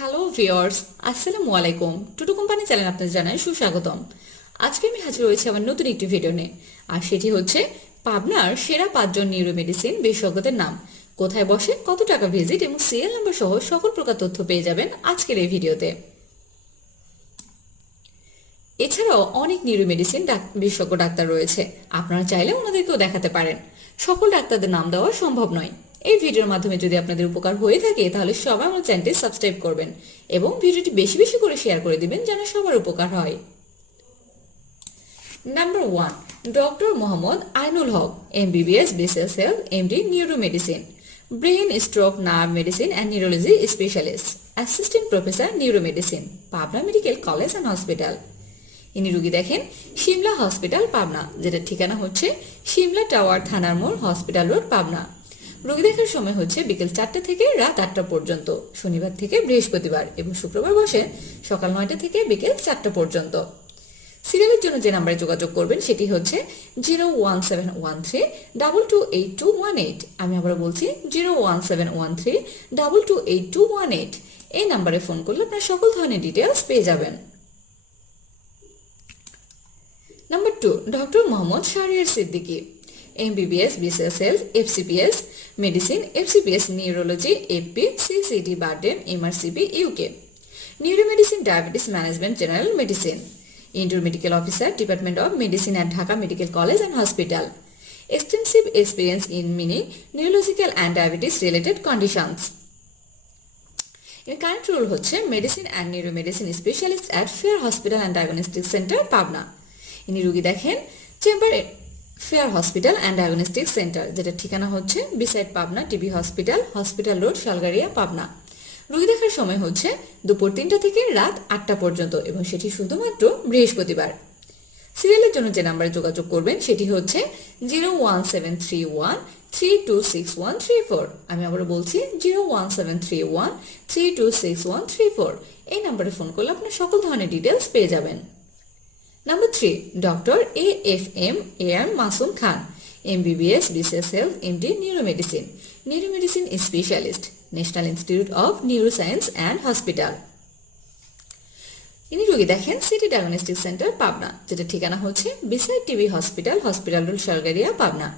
Hello viewers আসসালামু আলাইকুম। টুটু কোম্পানি চ্যানেল আপনাদের জানাই সুস্বাগতম। আজকে আমি হাজির হয়েছি আমার নতুন একটি ভিডিও নিয়ে। আর সেটি হচ্ছে পাবনার সেরা পাঁচজন নিউরো মেডিসিন বিশেষজ্ঞদের নাম। কোথায় বসে, কত টাকা ভিজিট এবং সিএল নাম্বার সহ সকল প্রকার তথ্য পেয়ে যাবেন আজকের এই ভিডিওতে এছাড়াও অনেক নিউরো মেডিসিন বিশেষজ্ঞ ডাক্তার রয়েছে। আপনারা চাইলে ওনাদেরকেও দেখাতে পারেন। সকল ডাক্তারদের নাম দেওয়া সম্ভব নয়। এই ভিডিওর মাধ্যমে যদি আপনাদের উপকার হয়ে থাকে, তাহলে সবাই আমার চ্যানেলটি সাবস্ক্রাইব করবেন এবং ভিডিওটি বেশি বেশি করে শেয়ার করে দিবেন যেন সবার উপকার হয়। Number one doctor Mohammad Ainul Haque MBBS BCS health MD neuro medicine brain stroke nerve medicine and neurology specialist assistant professor neuro medicine Pabna medical college and hospital ইনি রুগী দেখেন সিমলা হসপিটাল, পাবনা যেটা ঠিকানা হচ্ছে সিমলা টাওয়ার থানার মোড়, হসপিটাল রোড, পাবনা। রোগী দেখার সময় হচ্ছে বিকেল চারটে থেকে রাত আটটা পর্যন্ত, শনিবার থেকে বৃহস্পতিবার এবং শুক্রবার বসে সকাল নয়টা থেকে বিকেল চারটা পর্যন্ত। সিরিয়ালের জন্য যে নাম্বারে যোগাযোগ করবেন সেটি হচ্ছে zero one seven one three double two eight two one eight. আমি আবার বলছি zero one seven one three double two eight two one eight. এই নাম্বারে ফোন করলে আপনার সকল ধরনের ডিটেলস পেয়ে যাবেন। Number two, doctor Mohammad Shahriar Siddiqui. MBBS BCS health FCPS medicine FCPS neurology AP CCD BIRDEM MRCP UK neuro medicine diabetes management general medicine indoor medical officer department of medicine and Dhaka medical college and hospital extensive experience in many neurological and diabetes related conditions. এর current role হচ্ছে medicine and neuro medicine specialist at fair hospital and diagnostic centre Pabna ইনি রুগী দেখেন chamber fair hospital and diagnostic centre যেটা ঠিকানা হচ্ছে beside Pabna TB hospital hospital road, Shalgaria, Pabna. রুগী দেখার সময় হচ্ছে দুপুর তিনটা থেকে রাত আটটা পর্যন্ত এবং সেটি শুধুমাত্র বৃহস্পতিবার। সিরিয়ালের জন্য যে নাম্বারে যোগাযোগ করবেন সেটি হচ্ছে zero one seven three one three two six one three four আমি আবার বলছি zero one seven three one three two six one three four এই নাম্বারে ফোন করলে আপনি সকল ধরনের ডিটেলস পেয়ে যাবেন। Number three doctor A F M A M Masum Khan MBBS BCS health MD neuromedicine neuromedicine specialist national institute of neuroscience and hospital ইনি রোগী দেখেন সিটি ডায়াগনস্টিক সেন্টার পাবনা, যেটা ঠিকানা হচ্ছে beside TV hospital hospital road Shalgaria Pabna.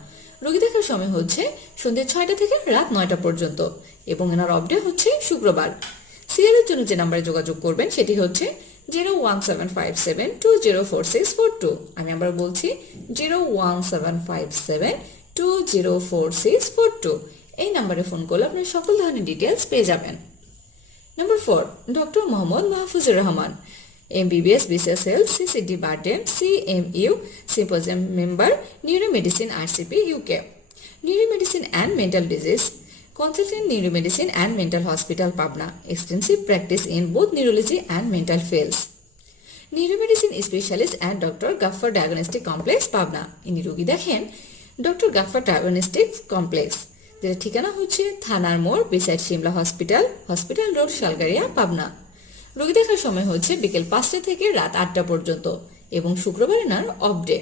রোগী দেখার সময় হচ্ছে সন্ধ্যে ছয়টা থেকে রাত নয়টা পর্যন্ত এবং এনার অফডে হচ্ছে শুক্রবার। সিরিয়ালের জন্য যে নাম্বারে যোগাযোগ করবেন, সেটি হচ্ছে zero one seven five seven two zero four six four two আমি আবার বলছি zero one seven five seven two zero four six four two এই নাম্বারে ফোন করলে আপনি সকল ধরনের ডিটেলস পেয়ে যাবেন। Number four doctor Mohammad Mahfuzur Rahman MBBS BCS health CCD BIRDEM CMU symposium member neuromedicine RCP UK neuromedicine and mental disease consultant neuromedicine and mental hospital, pabna. Extensive practice in both neurology and mental fields. Neuromedicine specialist and doctor Gaffar diagnostic complex Pabna ইনি রোগী দেখেন doctor Gaffar diagnostic complex যেটা ঠিকানা হচ্ছে থানার মোড় beside Simla hospital hospital road Shalgaria Pabna. রোগী দেখার সময় হচ্ছে বিকেল পাঁচটা থেকে রাত আটটা পর্যন্ত এবং শুক্রবার এনার অফ ডে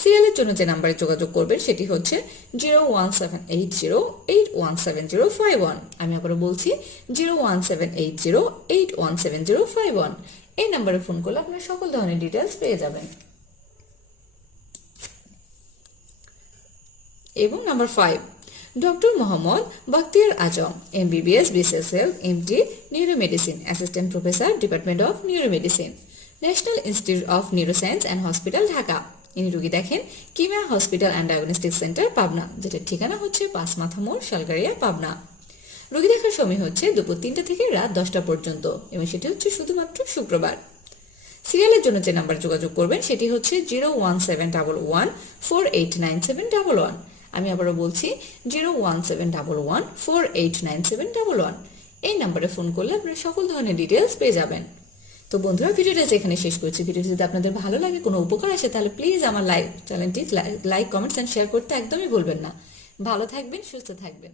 সিরিয়ালের জন্য যে নাম্বারে যোগাযোগ করবেন সেটি হচ্ছে zero one seven eight zero eight one seven zero five one. আমি আবারও বলছি, zero one seven eight zero eight one seven zero five one. এই নাম্বারে ফোন করলে আপনার সকল ধরনের ডিটেলস পেয়ে যাবেন। এবং number five, doctor Mohammad Baktiar Azam M MBBS, BCS health, MD, neuromedicine assistant professor, department of neuromedicine, national institute of neuroscience and hospital, Dhaka. ইনি রুগী দেখেন Kimia hospital and diagnostic centre, Pabna, যেটার ঠিকানা হচ্ছে পাঁচমাথা মোড় শালগাড়িয়া, পাবনা। রুগী দেখার সময় হচ্ছে দুপুর তিনটা থেকে রাত দশটা পর্যন্ত এবং সেটি হচ্ছে শুধুমাত্র শুক্রবার। সিরিয়ালের জন্য যে নাম্বার যোগাযোগ করবেন সেটি হচ্ছে zero one seven double one four eight nine seven double one. আমি আবারও বলছি, zero one seven double one four eight nine seven double one. এই নাম্বারে ফোন করলে আপনারা সকল ধরনের ডিটেলস পেয়ে যাবেন। তো বন্ধুরা, ভিডিওটা এখানে শেষ করছি। ভিডিও যদি আপনাদের ভালো লাগে, কোনো উপকার আসে, তাহলে প্লিজ আমার লাইক চ্যানেলটি লাইক কমেন্টস অ্যান্ড শেয়ার করতে একদমই ভুলবেন না। ভালো থাকবেন, সুস্থ থাকবেন।